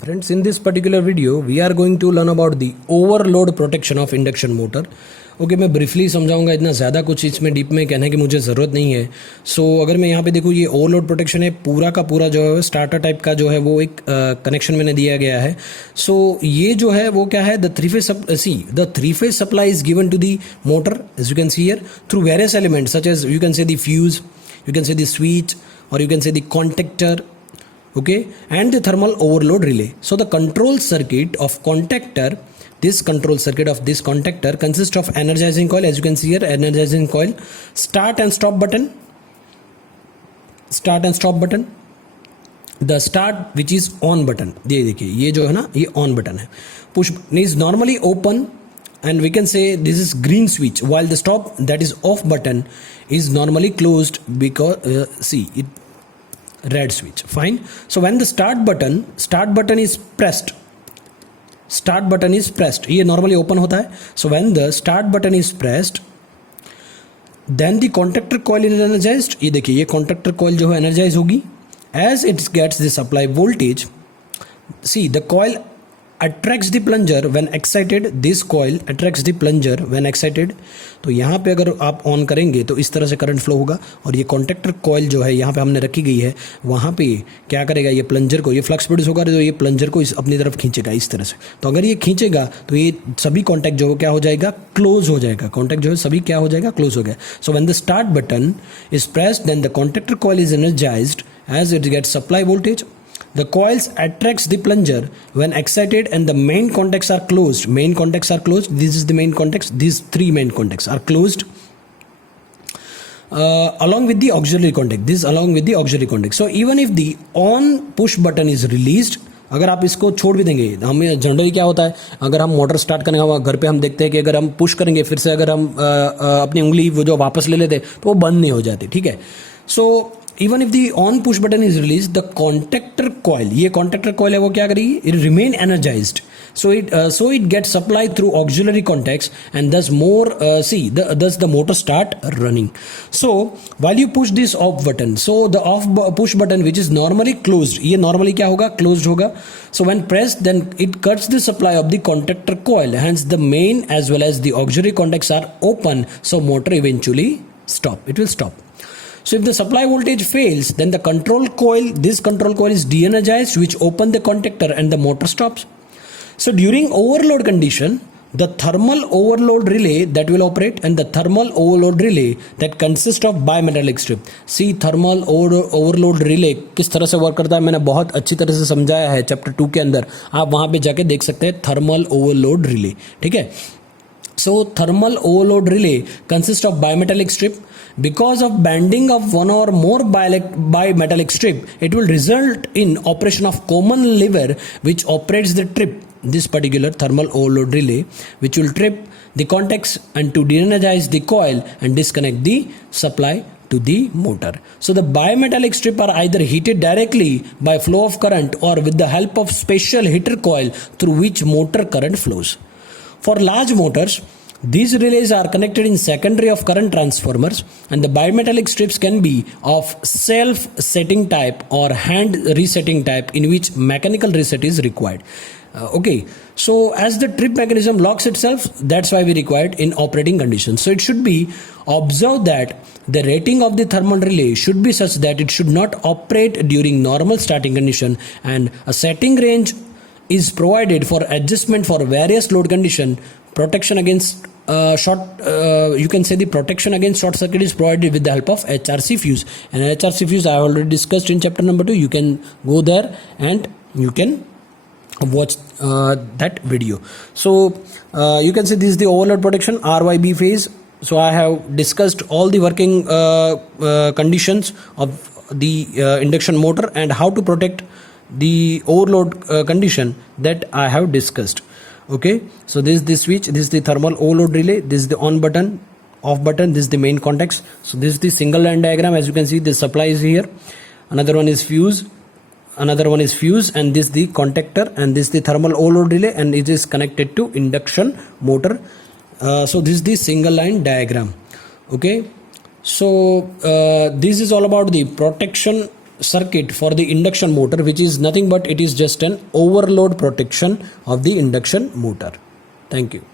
Friends, in this particular video we are going to learn about the overload protection of induction motor. Okay मैं briefly समझाऊंगा, इतना ज़्यादा कुछ इसमें deep में कहने की मुझे ज़रूरत नहीं है. सो अगर मैं यहाँ पे देखूँ, ये ओवरलोड प्रोटेक्शन है, पूरा का पूरा जो है स्टार्टर टाइप का जो है वो एक कनेक्शन मैंने दिया गया है. सो ये जो है वो क्या है, the three phase supply is given to the motor as you can see here through various elements such as you can say the fuse, you can say the switch, or you can say the contactor, okay, and the thermal overload relay. So the control circuit of contactor, this control circuit of this contactor consists of energizing coil, as you can see here, energizing coil, start and stop button, the start which is on button. ये देखिए, ये जो है ना, ये on button है. Push button is normally open, and we can say this is green switch, while the stop, that is off button, is normally closed because see it red switch. Fine. So when the start button is pressed, ये normally open होता है. So when the start button is pressed, then the contactor coil is energized. ये देखिए, ये contactor coil जो है energize होगी. As it gets the supply voltage, see the coil attracts the plunger when excited. This coil attracts the plunger when excited. तो यहाँ पे अगर आप ऑन करेंगे तो इस तरह से करंट फ्लो होगा, और ये कॉन्टैक्टर कॉइल जो है यहाँ पे हमने रखी गई है, वहाँ पे क्या करेगा, ये प्लंजर को, ये फ्लक्स प्रोड्यूस होगा तो ये प्लंजर को अपनी तरफ खींचेगा इस तरह से. तो अगर ये खींचेगा तो ये सभी कॉन्टैक्ट जो क्या हो जाएगा, क्लोज हो जाएगा. कॉन्टैक्ट जो है सभी क्या हो जाएगा, क्लोज हो गया. So when the start button is pressed, then the contactor coil is energised as it gets supply voltage. The coils attracts the plunger when excited, and the main contacts are closed. This is the main contacts. These three main contacts are closed along with the auxiliary contact. So even if the on push button is released, अगर आप इसको छोड़ भी देंगे, हमें generally क्या होता है, अगर हम मोटर स्टार्ट करने का घर पे हम देखते हैं कि अगर हम पुश करेंगे, फिर से अगर हम अपनी उंगली वो जो वापस ले लेते तो वो बंद नहीं हो जाती. ठीक है. सो even if the on push button is released, the contactor coil, ये contactor coil है वो क्या करेगी, it remain energized. So it gets supply through auxiliary contacts, and thus thus the motor start running. So while you push this off button, so the off push button which is normally closed, ये normally क्या होगा, closed होगा. So when pressed, then it cuts the supply of the contactor coil. Hence the main as well as the auxiliary contacts are open. So motor eventually it will stop. So if the supply voltage fails, then this control coil is de-energized, which open the contactor and the motor stops. So during overload condition, the thermal overload relay that will operate, and the thermal overload relay that consists of bimetallic strip. See thermal overload relay किस तरह से work करता है, मैंने बहुत अच्छी तरह से समझाया है चैप्टर 2 के अंदर, आप वहां पे जाके देख सकते हैं थर्मल ओवरलोड रिले. ठीक है. So thermal overload relay consists of bimetallic strip. Because of bending of one or more bimetallic strip, it will result in operation of common lever which operates the trip, this particular thermal overload relay, which will trip the contacts and to de-energize the coil and disconnect the supply to the motor. So the bimetallic strip are either heated directly by flow of current or with the help of special heater coil through which motor current flows. For large motors, these relays are connected in secondary of current transformers, and the bimetallic strips can be of self-setting type or hand resetting type, in which mechanical reset is required. Okay, so as the trip mechanism locks itself, that's why we require it in operating conditions. So it should be observed that the rating of the thermal relay should be such that it should not operate during normal starting condition, and a setting range is provided for adjustment for various load condition. Protection against you can say the protection against short circuit is provided with the help of HRC fuse, and HRC fuse I already discussed in chapter number 2. You can go there and you can watch that video. So you can say this is the overload protection RYB phase. So I have discussed all the working conditions of the induction motor and how to protect the overload condition that I have discussed. Okay, so this is the switch, this is the thermal overload relay, this is the on button, off button, this is the main contacts. So this is the single line diagram. As you can see, the supply is here, another one is fuse, and this is the contactor, and this is the thermal overload relay, and it is connected to induction motor. So this is the single line diagram. Okay, so this is all about the protection circuit for the induction motor, which is nothing but it is just an overload protection of the induction motor. Thank you.